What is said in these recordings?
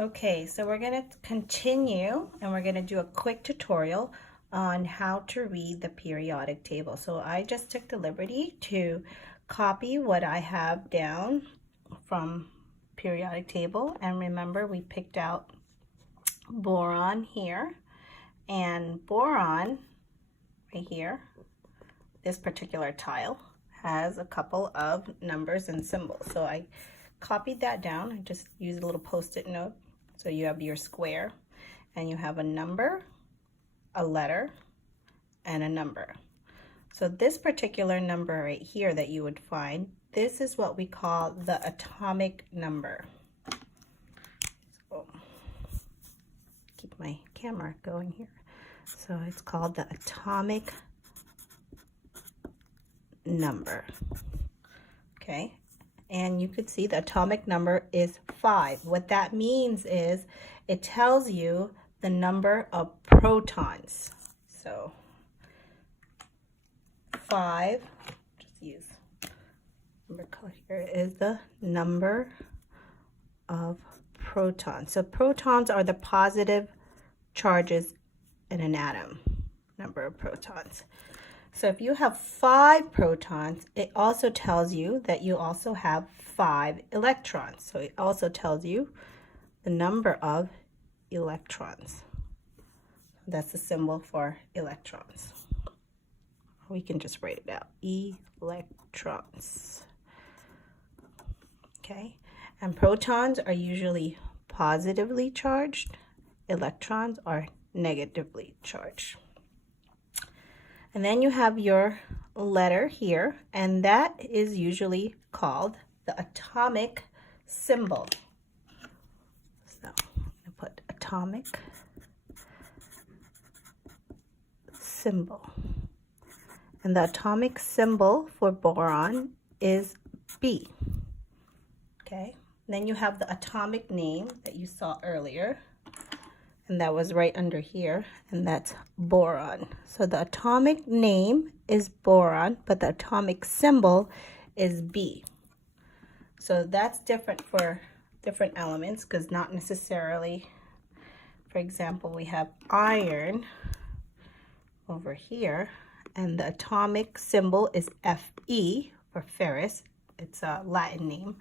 Okay, so we're going to continue and we're going to do a quick tutorial on how to read the periodic table. So I just took the liberty to copy what I have down from periodic table, and remember we picked out boron here and boron right here. This particular tile has a couple of numbers and symbols, so I copied that down. I just used a little post-it note. So you have your square and you have a number, a letter, and a number. So this particular number right here that you would find, this is what we call the atomic number. So keep my camera going here. So it's called the atomic number. Okay. And you could see the atomic number is 5. What that means is it tells you the number of protons. So 5, just use number color here, is the number of protons. So protons are the positive charges in an atom, number of protons. So if you have 5 protons, it also tells you that you also have 5 electrons. So it also tells you the number of electrons. That's the symbol for electrons. We can just write it out, electrons. Okay, and protons are usually positively charged. Electrons are negatively charged. And then you have your letter here, and that is usually called the atomic symbol. So I'm going to put atomic symbol. And the atomic symbol for boron is B. Okay, then you have the atomic name that you saw earlier, and that was right under here, and that's boron. So the atomic name is boron, but the atomic symbol is B. So that's different for different elements, because not necessarily, for example, we have iron over here, and the atomic symbol is Fe for ferrous. It's a Latin name,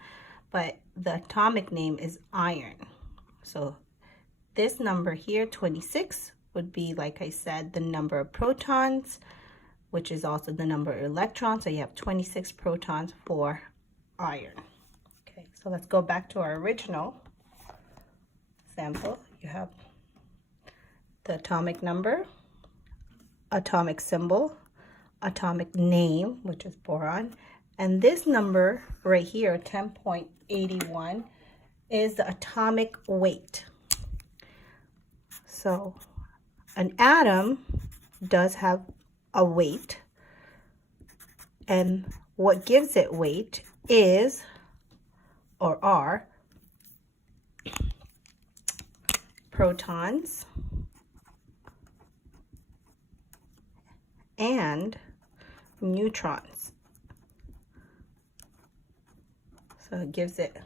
but the atomic name is iron. So this number here, 26, would be, like I said, the number of protons, which is also the number of electrons. So you have 26 protons for iron. Okay, so let's go back to our original sample. You have the atomic number, atomic symbol, atomic name, which is boron, and this number right here, 10.81, is the atomic weight. So an atom does have a weight, and what gives it weight is, or are, protons and neutrons. So it gives it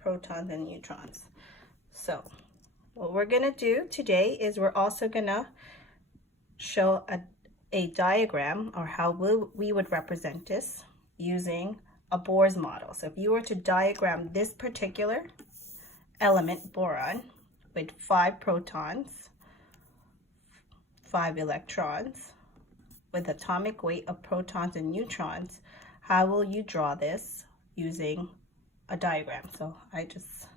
protons and neutrons. So what we're going to do today is we're also going to show a diagram, or how we would represent this using a Bohr's model. So if you were to diagram this particular element, boron, with 5 protons, 5 electrons, with atomic weight of protons and neutrons, how will you draw this using a diagram? So I just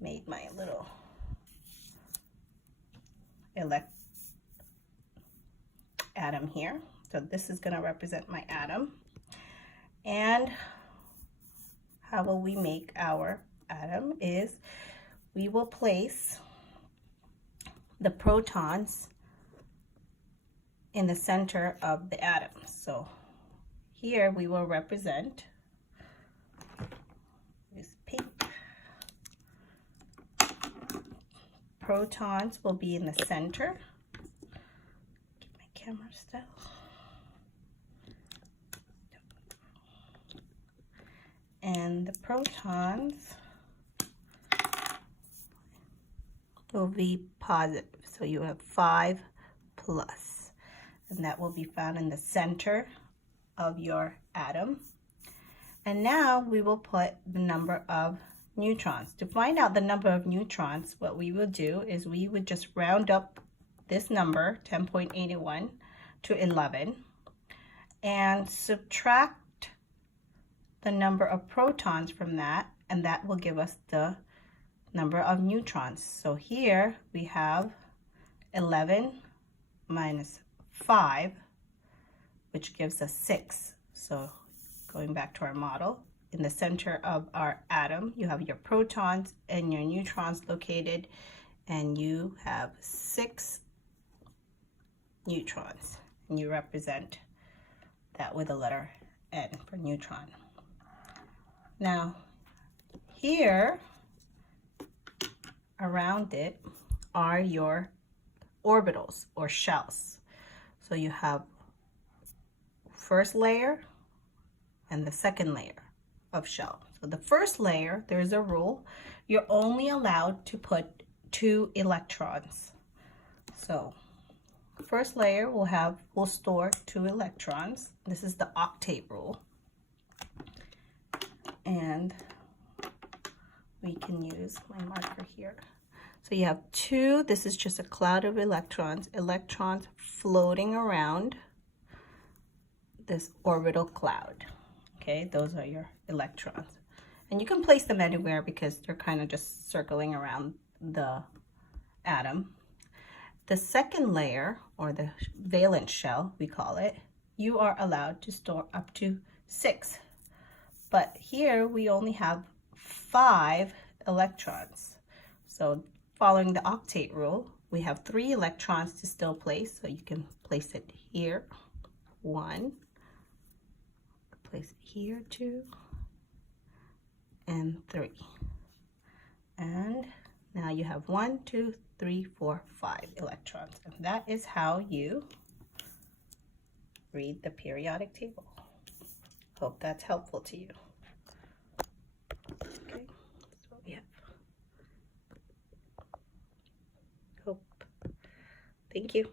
made my little atom here. So this is going to represent my atom. And how will we make our atom is we will place the protons in the center of the atom. So here we will represent this pink. Protons will be in the center. Get my camera still. And the protons will be positive. So you have 5 plus, and that will be found in the center of your atom. And now we will put the number of neutrons. To find out the number of neutrons, what we will do is we would just round up this number, 10.81, to 11, and subtract the number of protons from that, and that will give us the number of neutrons. So here we have 11 minus 5, which gives us 6. So going back to our model, in the center of our atom, you have your protons and your neutrons located, and you have 6 neutrons, and you represent that with a letter N for neutron. Now, here around it are your orbitals or shells. So you have first layer and the second layer of shell. So the first layer, there's a rule, you're only allowed to put 2 electrons. So first layer will store 2 electrons. This is the octet rule. And we can use my marker here. So you have 2, this is just a cloud of electrons floating around this orbital cloud. Okay, those are your electrons. And you can place them anywhere because they're kind of just circling around the atom. The second layer, or the valence shell, we call it, you are allowed to store up to 6. But here we only have 5 electrons. So following the octet rule, we have 3 electrons to still place. So you can place it here, 1, place it here, 2, and 3. And now you have 1, 2, 3, 4, 5 electrons. And that is how you read the periodic table. Hope that's helpful to you. Okay, that's what we have. Hope. Thank you.